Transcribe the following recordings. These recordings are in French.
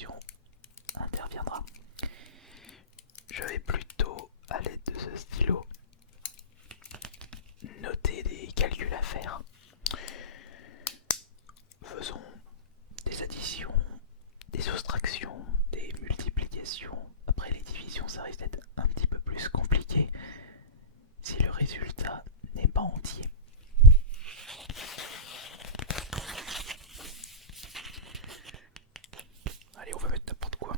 conclusion interviendra. Je vais plutôt, à l'aide de ce stylo, noter des calculs à faire. Faisons des additions, des soustractions, des multiplications. Après les divisions, ça risque d'être un petit peu plus compliqué si le résultat n'est pas entier. Allez, on va mettre n'importe quoi.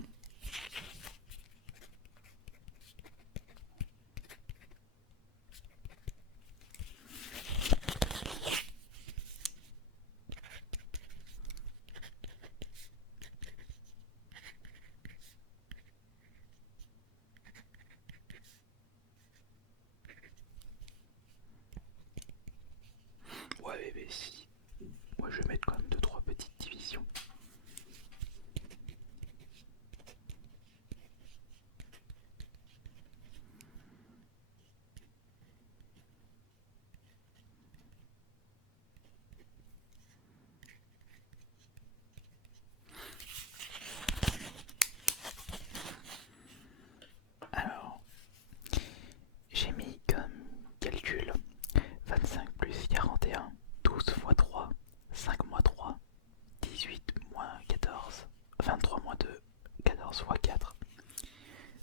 Ouais, mais si. Moi, je vais mettre quand même 2-3 petites divisions. Alors, j'ai mis comme calcul 25 plus 41, 12 fois 3, 5 moins 3, 18 moins 14, 23 moins 2, 14 fois 4,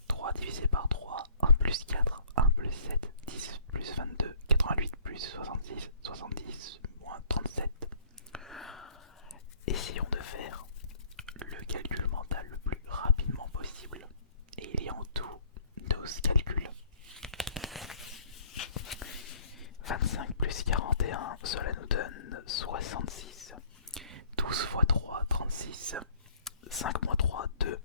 3 divisé par 3, 1 plus 4, 1 plus 7, 10 plus 22, 88 plus 66, 70 moins 37. Essayons de faire le calcul mental le plus rapidement possible. Et il y a en tout 12 calculs. 25 plus 41, cela nous donne 66. 12 fois 3, 36. 5 moins 3, 2.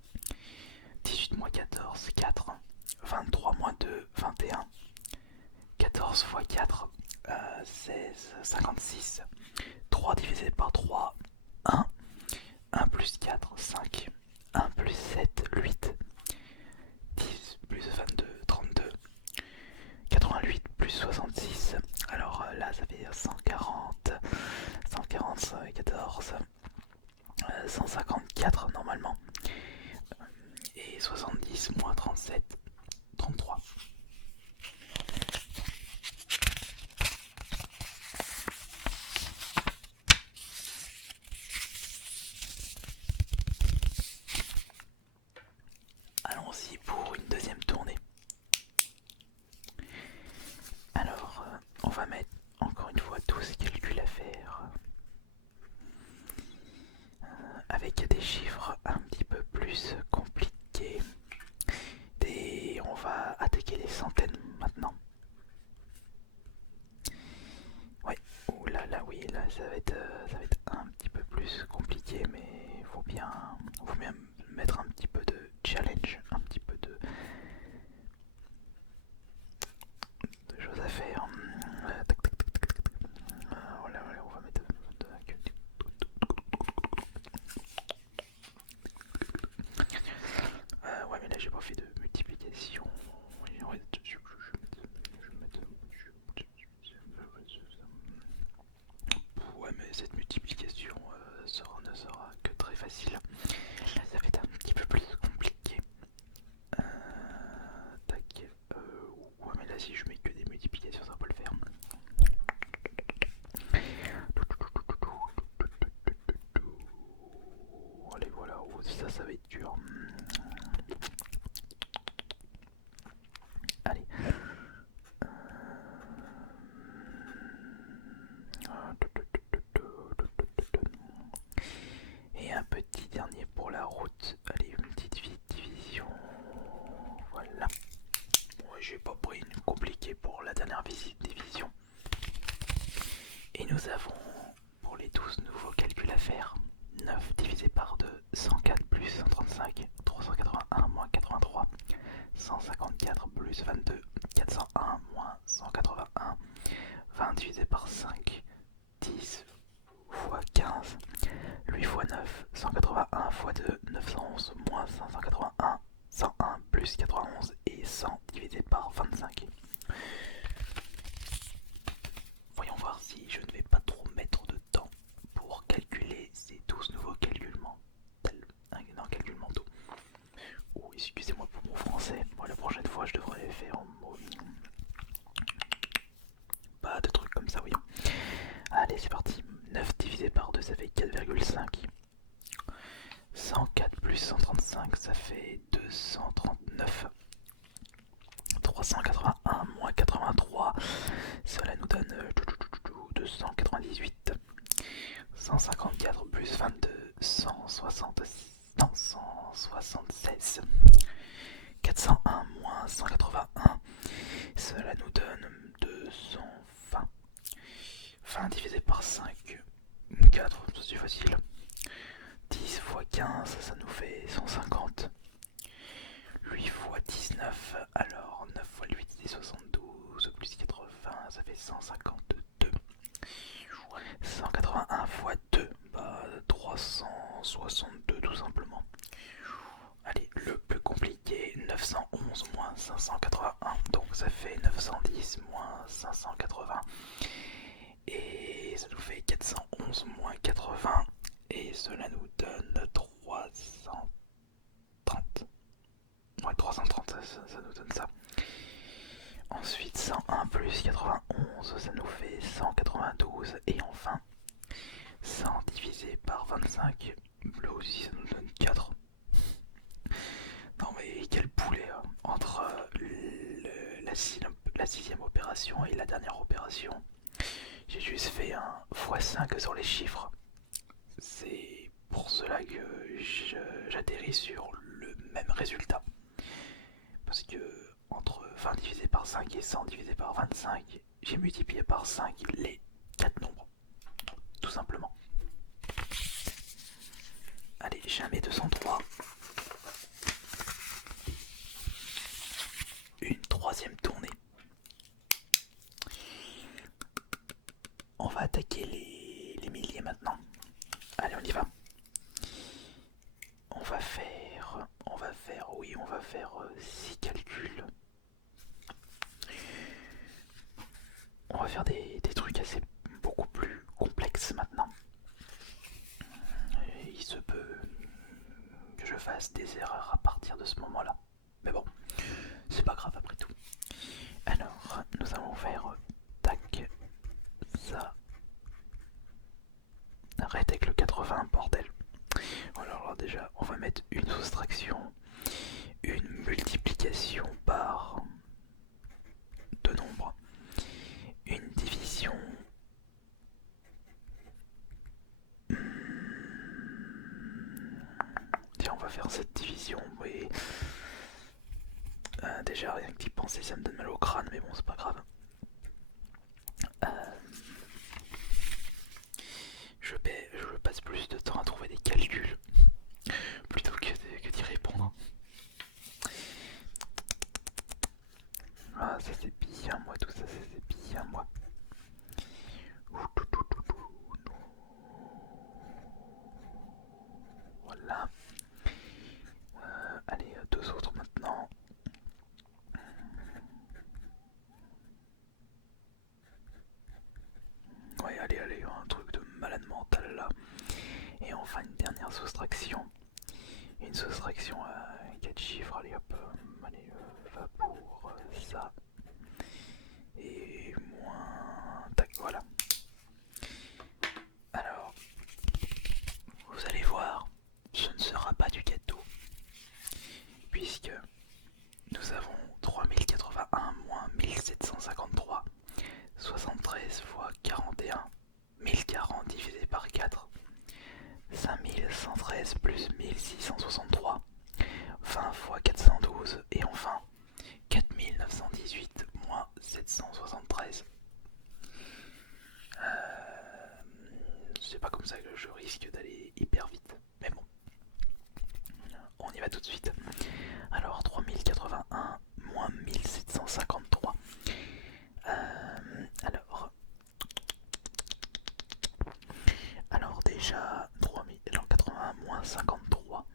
18 moins 14, 4. 23 moins 2, 21. 14 fois 4, 16, 56. 3 divisé par 3, 1. 1 plus 4, 5. 1 plus 7, 8. 10 plus 22, 32. 88 plus 66. Alors là, ça fait 140. 144. 154 normalement. Et 70 moins 37, 33. Allons-y pour une deuxième tournée. Alors, on va mettre encore une fois tous ces calculs à faire. Avec des chiffres un petit peu plus compliqués. On va attaquer les centaines maintenant. Ouais, ouh là là, oui, là ça va être un petit peu plus compliqué, mais faut bien mettre un petit peu de challenge, un petit peu de choses à faire. Tac, tac, tac, tac, tac. Voilà, voilà, on va mettre ouais, mais là j'ai pas fait de multiplication. Ouais, mais cette multiplication ne sera que très facile. Là, ça va être un petit peu plus compliqué. Tac. Ouais, mais là, si je mets que des multiplications, ça va pas le faire. Allez, voilà. Oh, ça va être dur. Allez. Et un petit dernier pour la route. Allez, une petite division. Voilà. Bon, j'ai pas pris une compliquée pour la dernière visite division. Et nous avons, pour les 12 nouveaux calculs à faire, 9 divisé par 2, 104 plus 135, 381 moins 83, 154 plus 22, 401 moins 181, 20 divisé par 5, 10 fois 15, 8 fois 9, 181 fois 2, 911 moins 581, 101 plus 91 et 100 divisé par 25. Voyons voir si je ne vais pas trop mettre de temps pour calculer ces 12 nouveaux calculs mentaux. excusez-moi pour mon français. Bon, la prochaine fois, je devrais faire pas de trucs comme ça, oui. Allez, c'est parti. 9 divisé par 2, ça fait 4,5. 104 plus 135, ça fait 239. 381 moins 83, cela nous donne 298. 154 plus 22, 166, non, 176. 401 moins 181, cela nous donne 220. 20 divisé par 5, 4, c'est facile. 10 fois 15, ça nous fait 150. 8 fois 19, alors 9 fois 8 c'est 72, plus 80, ça fait 152. 181 fois 2, bah 362 tout simplement. Allez, le plus compliqué, 911 moins 581, donc ça fait 910 moins 580. Et ça nous fait 411 moins 80, et cela nous donne 330. Ouais, 330, ça nous donne ça. Ensuite, 101 plus 91, ça nous fait 192. Et enfin, 100 divisé par 25, là aussi ça nous donne 4. Non mais quel poulet hein. Entre la sixième opération et la dernière opération, j'ai juste fait un x5 sur les chiffres. C'est pour cela que j'atterris sur le même résultat. Parce que entre 20 divisé par 5 et 100 divisé par 25, j'ai multiplié par 5 les 4 nombres. Tout simplement. Allez, jamais 203. Une troisième tournée. On va attaquer les milliers maintenant. Allez, on y va. On va faire 6 calculs. On va faire des trucs assez beaucoup plus complexes maintenant. Et il se peut que je fasse des erreurs à partir de ce moment-là. Mais bon, c'est pas grave après tout. Alors, nous allons faire tac, ça. Arrête avec le 80, bordel. Alors déjà, on va mettre une soustraction, une multiplication par deux nombres, une division. Tiens, on va faire cette division, oui. Déjà, rien que d'y penser, ça me donne mal au crâne, mais bon, c'est pas grave. Je passe plus de temps à trouver des calculs plutôt que d'y répondre. Ah, ça c'est bien moi, tout ça, c'est bien moi. Voilà. Allez, deux autres maintenant. Ouais, allez, un truc de malade mental là. Et enfin une dernière soustraction. Une soustraction à 4 chiffres, allez hop, allez, va pour ça. Et moins... Tac, voilà. Alors, vous allez voir, ce ne sera pas du gâteau. Puisque nous avons 3081 moins 1753. 73 fois 41. 1040 divisé par 4. 5113 plus 1663. 20 fois 412. Et enfin 4918 moins 773. C'est pas comme ça que je risque d'aller hyper vite. Mais bon. On y va tout de suite. Alors 3081 moins 1753. Alors déjà 3081 moins 53,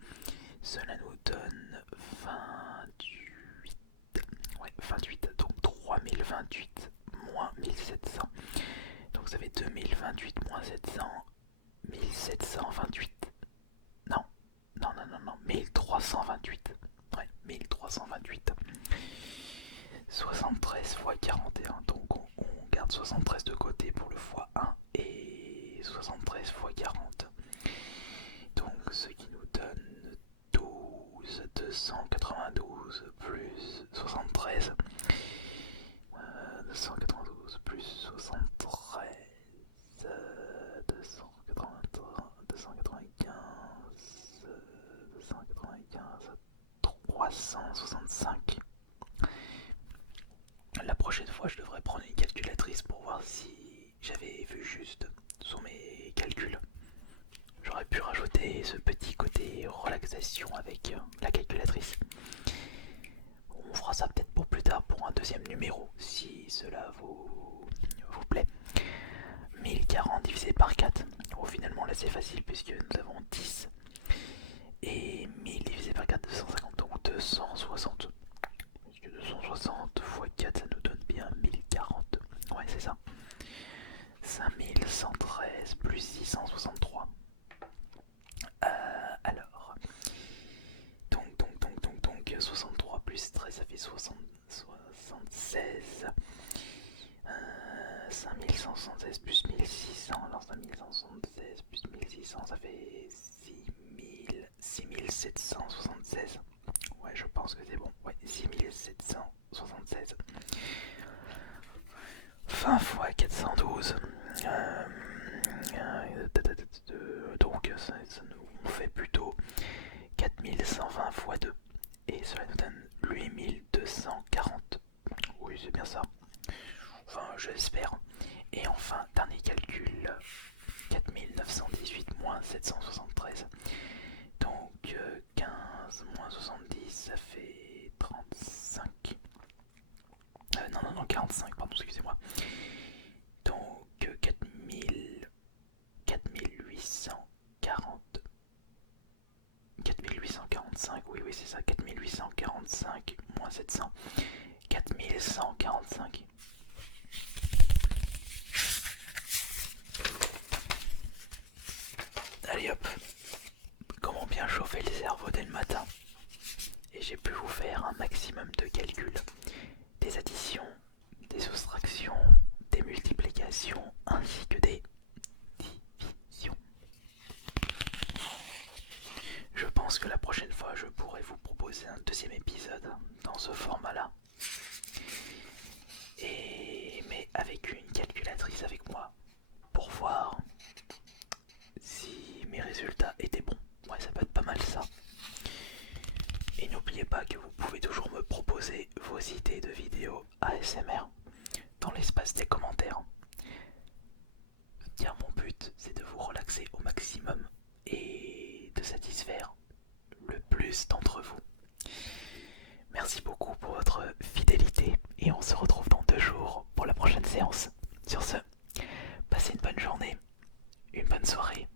cela nous donne 28. Ouais, 28, donc 3028 moins 1700. Donc ça fait 2028 moins 700, 1728. Non, 1328. Ouais, 328. 73 fois 41, donc on garde 73 de côté pour le x1 et 73 fois 40. Donc ce qui nous donne 12, 292 plus 73. 292 plus 73, 293, 295, 295, 365. La prochaine fois, je devrais prendre une calculatrice pour voir si j'avais vu juste sur mes calculs. J'aurais pu rajouter ce petit côté relaxation avec la calculatrice. On fera ça peut-être pour plus tard, pour un deuxième numéro, si cela vous plaît. 1040 divisé par 4. Bon, finalement là c'est facile puisque nous avons 10. Et 1000 divisé par 4, 250, donc 260. Puisque 260 fois 4, ça nous donne bien 1040. Ouais, c'est ça. 5113 plus 663. Alors. Donc, 63 plus 13, ça fait 76. 5176 plus 1600. Alors 5176 plus 1600, ça fait 6776. Ouais, je pense que c'est bon. Ouais, 6776. 20 fois 412. Donc ça nous fait plutôt 4120 fois 2. Et cela nous donne 8240. Oui, c'est bien ça. Enfin, j'espère. Et enfin, dernier calcul. 4918 moins 773. Donc 15 moins 70, ça fait 35. Non, 45, pardon, excusez-moi. Donc 4840. 4845, oui, c'est ça. 4845 moins 700. 4145. Allez hop. Comment bien chauffer le cerveau dès le matin. Et j'ai pu vous faire un maximum de calculs. Des additions, des soustractions, des multiplications, ainsi que des divisions. Je pense que la prochaine fois, je pourrai vous proposer un deuxième épisode dans ce format-là. Mais avec une calculatrice avec moi, pour voir si mes résultats étaient bons. Ouais, ça peut être pas mal ça. Et n'oubliez pas que vous pouvez toujours me proposer vos idées de vidéos ASMR dans l'espace des commentaires. Car mon but, c'est de vous relaxer au maximum et de satisfaire le plus d'entre vous. Merci beaucoup pour votre fidélité et on se retrouve dans 2 jours pour la prochaine séance. Sur ce, passez une bonne journée, une bonne soirée